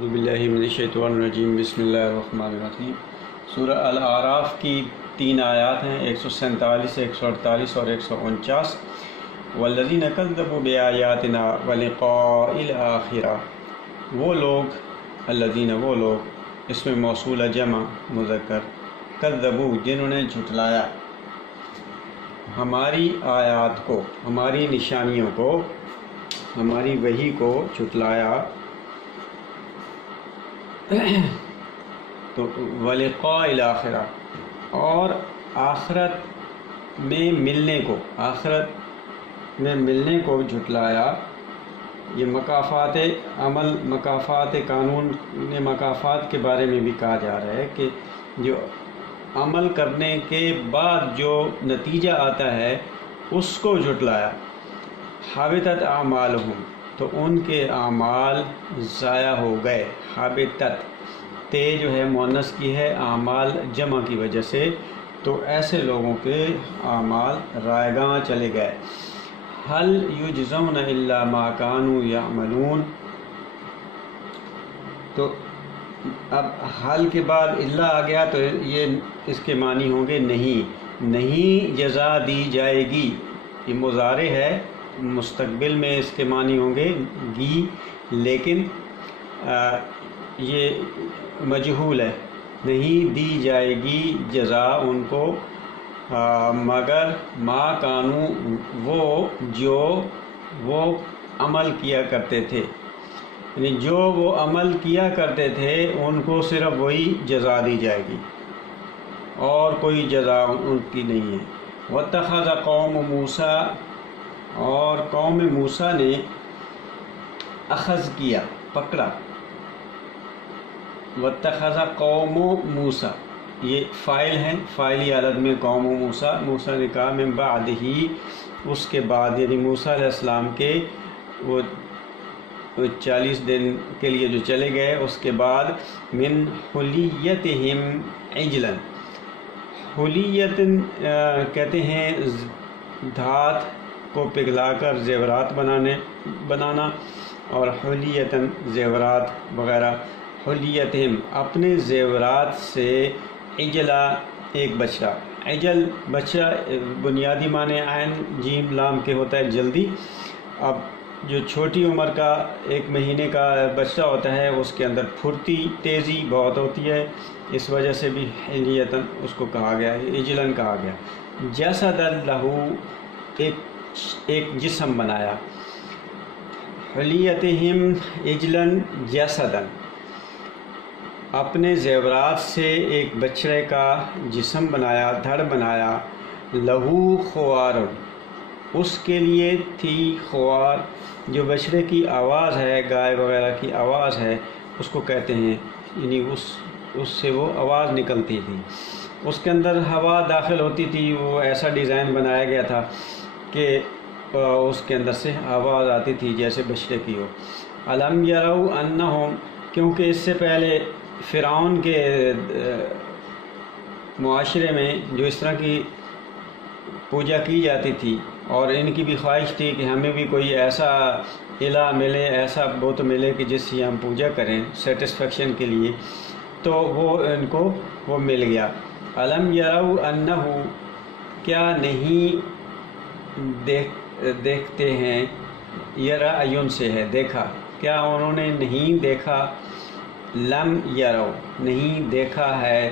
اعوذ باللہ من الشیطان الرجیم بسم اللہ الرحمن الرحیم۔ سورہ الاعراف کی 3 آیات ہیں، 147، 148 اور 149۔ والذین کذبوا بآیاتنا ولقاء الآخرہ، وہ لوگ، الذین وہ لوگ، اس میں موصول جمع مذکر، کذبوا جنہوں نے جھٹلایا ہماری آیات کو، ہماری نشانیوں کو، ہماری وحی کو جھٹلایا، تو ولقاء الآخرہ، اور آخرت میں ملنے کو، آخرت میں ملنے کو جھٹلایا۔ یہ مکافات عمل، مکافات قانون، مکافات کے بارے میں بھی کہا جا رہا ہے کہ جو عمل کرنے کے بعد جو نتیجہ آتا ہے اس کو جھٹلایا۔ حبطت اعمالہم، تو ان کے اعمال ضائع ہو گئے۔ حبطت تے جو ہے مؤنث کی ہے، اعمال جمع کی وجہ سے، تو ایسے لوگوں کے اعمال رائگاں چلے گئے۔ هل یجزون الا ما كانوا یعملون، تو اب حل کے بعد الا آ گیا تو یہ اس کے معنی ہوں گے نہیں جزا دی جائے گی۔ یہ مضارع ہے، مستقبل میں اس کے معنی ہوں گے گی، لیکن یہ مجہول ہے، نہیں دی جائے گی جزا ان کو، مگر ما کانو، وہ عمل کیا کرتے تھے، یعنی جو وہ عمل کیا کرتے تھے ان کو صرف وہی جزا دی جائے گی اور کوئی جزا ان کی نہیں ہے۔ واتخذ قوم موسیٰ، اور قوم موسیٰ نے اخذ کیا، پکڑا۔ واتخذ قوم موسیٰ، یہ فاعل ہیں، فاعلی حالت میں قوم موسیٰ، موسیٰ نے کہا من بعدہ، اس کے بعد، یعنی موسیٰ علیہ السلام کے وہ 40 دن کے لیے جو چلے گئے، اس کے بعد من حلیتہم عجلا، حلیت کہتے ہیں دھات کو پگھلا کر زیورات بنانا، اور حلیتاً زیورات وغیرہ۔ حلیتہم اپنے زیورات سے، عجلا ایک بچہ، عجل بچہ بنیادی معنی عین جیم لام کے ہوتا ہے جلدی۔ اب جو چھوٹی عمر کا 1 مہینے کا بچہ ہوتا ہے اس کے اندر پھرتی تیزی بہت ہوتی ہے، اس وجہ سے بھی حلیتاً اس کو کہا گیا ہے، عجلاً کہا گیا۔ جسدا لہو، ایک جسم بنایا۔ حلیتہم عجلاً جسداً، اپنے زیورات سے ایک بچڑے کا جسم بنایا، دھڑ بنایا۔ لہو خوار، اس کے لیے تھی خوار، جو بچڑے کی آواز ہے، گائے وغیرہ کی آواز ہے، اس کو کہتے ہیں، یعنی اس سے وہ آواز نکلتی تھی، اس کے اندر ہوا داخل ہوتی تھی، وہ ایسا ڈیزائن بنایا گیا تھا کہ اس کے اندر سے آواز آتی تھی جیسے بچڑے کی ہو۔ الم یروا انہم، کیونکہ اس سے پہلے فرعون کے معاشرے میں جو اس طرح کی پوجا کی جاتی تھی، اور ان کی بھی خواہش تھی کہ ہمیں بھی کوئی ایسا الہ ملے، ایسا بت ملے کہ جس سے ہم پوجا کریں سیٹسفیکشن کے لیے، تو وہ ان کو وہ مل گیا۔ الم یروا انہ، کیا نہیں دیکھتے ہیں، یرا عیون سے ہے دیکھا، کیا انہوں نے نہیں دیکھا، لم یروا نہیں دیکھا ہے،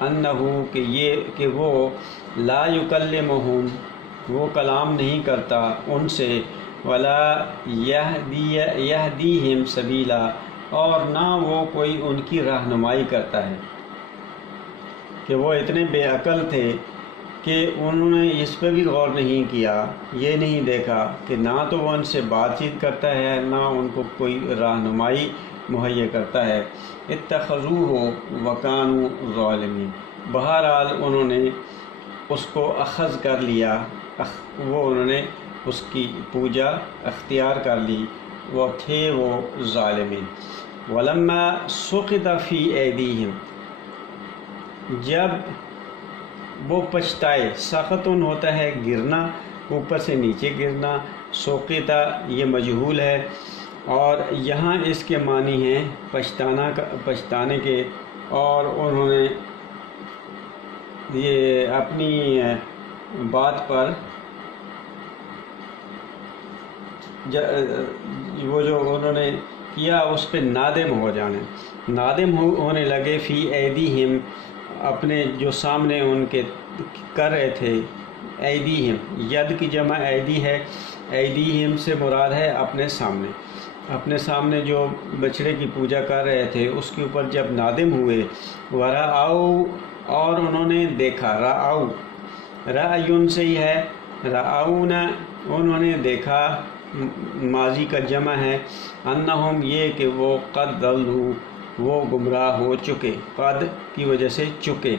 انہو کہ وہ لا یکلمہم، وہ کلام نہیں کرتا ان سے، ولا یہدیہم سبیلا، اور نہ وہ کوئی ان کی رہنمائی کرتا ہے، کہ وہ اتنے بے عقل تھے کہ انہوں نے اس پہ بھی غور نہیں کیا، یہ نہیں دیکھا کہ نہ تو وہ ان سے بات چیت کرتا ہے، نہ ان کو کوئی رہنمائی مہیا کرتا ہے۔ اتخذوہ وکانوا ظالمین، بہرحال انہوں نے اس کو اخذ کر لیا، انہوں نے اس کی پوجا اختیار کر لی، وہ تھے وہ ظالمین۔ ولما سقط فی ایدیہم، جب وہ پچھتائے، سقطن ہوتا ہے گرنا، اوپر سے نیچے گرنا، سقط یہ مجہول ہے، اور یہاں اس کے معنی ہیں پچھتانے کے، اور انہوں نے یہ اپنی بات پر وہ جو انہوں نے کیا اس پہ نادم ہو جانے، نادم ہونے لگے فی ایدیہم، اپنے جو سامنے ان کے کر رہے تھے، ایدیہم ید کی جمع ایدی ہے، ایدیہم سے مراد ہے اپنے سامنے جو بچڑے کی پوجا کر رہے تھے اس کے اوپر جب نادم ہوئے، ورعاؤ، اور انہوں نے دیکھا، رعاؤ رعیون سے ہی ہے، رعاؤن انہوں نے دیکھا، ماضی کا جمع ہے، انہم یہ کہ وہ قد ضلوا وہ گمراہ ہو چکے، قد کی وجہ سے چکے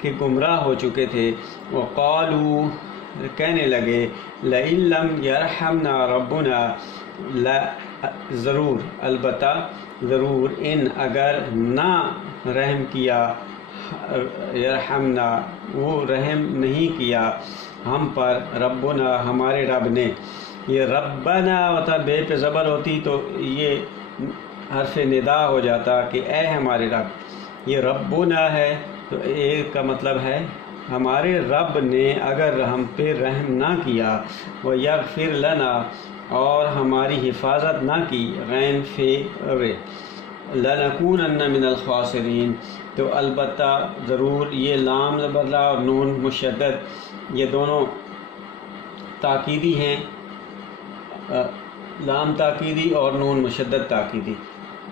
کہ گمراہ ہو چکے تھے، وقالوا کہنے لگے لئن لم یرحمنا ربنا، ضرور البتہ ضرور ان اگر نہ رحم کیا، یرحمنا وہ رحم نہیں کیا ہم پر، ربنا ہمارے رب نے، یہ ربنا ہوتا بے پہ زبر ہوتی تو یہ حرف ندا ہو جاتا کہ اے ہمارے رب، یہ ربنا ہے تو ایک کا مطلب ہے ہمارے رب نے اگر ہم پہ رحم نہ کیا، وَيَغْفِرْ لَنَا اور ہماری حفاظت نہ کی، غین فے رے، لَنَكُونَنَّ مِنَ الْخَاسِرِينَ تو البتہ ضرور، یہ لام زبر اور نون مشدد یہ دونوں تاکیدی ہیں، لام تاکیدی اور نون مشدد تاکیدی،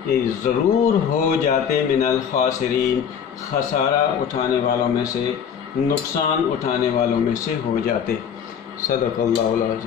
یہ ضرور ہو جاتے من الخاسرین، خسارہ اٹھانے والوں میں سے، نقصان اٹھانے والوں میں سے ہو جاتے۔ صدق اللہ العظیم۔